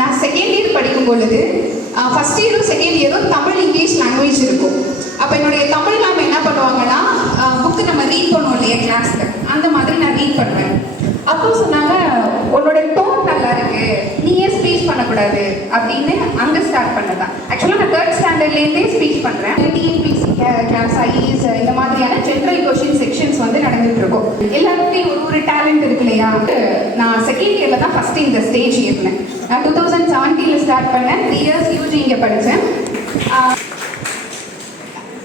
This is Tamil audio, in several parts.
நான் செகண்ட் இயர் படிக்கும் பொழுது ஃபர்ஸ்ட் இயரும் செகண்ட் இயரும் தமிழ் இங்கிலீஷ் லாங்குவேஜ் இருக்கும். அப்போ என்னுடைய தமிழ் மேம் என்ன பண்ணுவாங்கன்னா, புக்கு நம்ம ரீட் பண்ணுவோம் இல்லையா கிளாஸில், அந்த மாதிரி நான் ரீட் பண்ணுவேன். அப்போ சொன்னாங்க, உன்னோட டோன் நல்லா இருக்கு, நீ ஏன் ஸ்பீச் பண்ணக்கூடாது அப்படின்னு அங்கே ஸ்டார்ட் பண்ணதான். ஆக்சுவலாக நான் தேர்ட் ஸ்டாண்டர்ட்லேருந்தே ஸ்பீச் பண்ணுறேன். டிஎன்பிசி கிளாஸ், ஐஏஎஸ் இந்த மாதிரியான ஜென்ரல் கொஷின் செக்ஷன்ஸ் வந்து நடந்துட்டு இருக்கும். எல்லாருக்கும் ஒரு டேலண்ட் இருக்கு இல்லையா. நான் செகண்ட் இயரில் தான் ஃபஸ்ட்டு இந்த ஸ்டேஜ் இருந்தேன். நான் 2017 ஸ்டார்ட் பண்ணேன். 3 இயர்ஸ் யூஜி இங்கே படித்தேன்.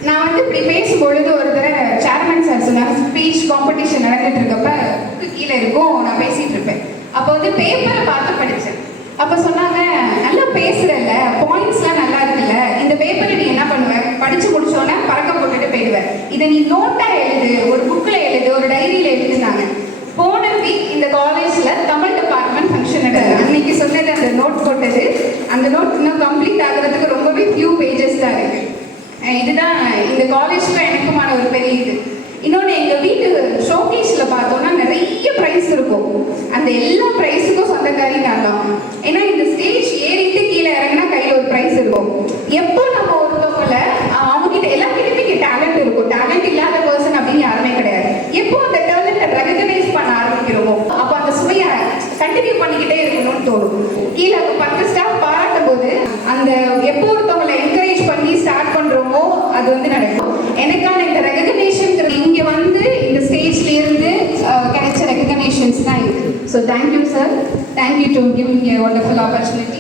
நான் வந்து இப்படி பேசும்பொழுது ஒரு தடவை சேர்மன் சார் சொன்னாங்க, ஸ்பீச் காம்படிஷன் நடந்துட்டு இருக்கப்ப புக்கு கீழே இருக்கும், நான் பேசிட்டு இருப்பேன். அப்போ வந்து பேப்பரை பார்த்து படித்தேன். அப்போ சொன்னாங்க, நல்லா பேசுறல்ல, பாயிண்ட்ஸ்லாம் நல்லா இருக்குல்ல, இந்த பேப்பரை நீ என்ன பண்ணுவேன், படிச்சு முடிச்சோன்னே பறக்க போட்டுட்டு போயிடுவேன், இதை நீ நோட்டா எழுது, ஒரு புக்கில் எழுது, ஒரு டைரியில் எழுதுனாங்க. போன வீக் இந்த காலேஜில் தமிழ் டிபார்ட்மெண்ட் ஃபங்க்ஷன் நடந்தது. அன்னைக்கு சொன்னது அந்த நோட் போட்டது, அந்த நோட் இன்னும் கம்ப்ளீட் ஆகுறதுக்கு ரொம்பவே ஃபியூ பேஜஸ் தான் இருக்கு. இதுதான் இந்த காலேஜ்ல எனக்குமான ஒரு பெரிய இது. இன்னொன்று, எங்கள் வீட்டு ஷோகேஸில் பார்த்தோன்னா நிறைய ப்ரைஸ் இருக்கும். அந்த எல்லா ப்ரைஸுக்கும் சொந்தக்காரி நான் தான். ஏன்னா இந்த ஸ்டேஜ் ஏறிட்டு கீழே இறங்கினா கையில் ஒரு ப்ரைஸ் இருக்கும். எப்போ நம்ம ஒருத்தவங்களை அவங்ககிட்ட எல்லாத்துக்கிட்டையும் இங்கே டேலண்ட் இருக்கும், டேலண்ட் இல்லாத பர்சன் அப்படின்னு யாருமே கிடையாது. எப்போ அந்த டேலண்ட்டை ரெகக்னைஸ் பண்ண ஆரம்பிக்கிறோமோ அப்போ அந்த சுவையை கண்டினியூ பண்ணிக்கிட்டே இருக்கணும்னு தோணும். கீழே 10 ஸ்டாஃப் பாராட்டும் போது அந்த எப்போ ஒருத்தவங்களை என்கரேஜ் பண்ணி ஸ்டார்ட் பண்ணுறோமோ அது வந்து நடக்கும். எனக்கான இந்த ரெகக்னேஷன் இங்கே வந்து இந்த ஸ்டேஜ்லேருந்து கிடைச்ச ரெகக்னேஷன்ஸ் தான் இது. So thank you sir, thank you to giving a wonderful opportunity.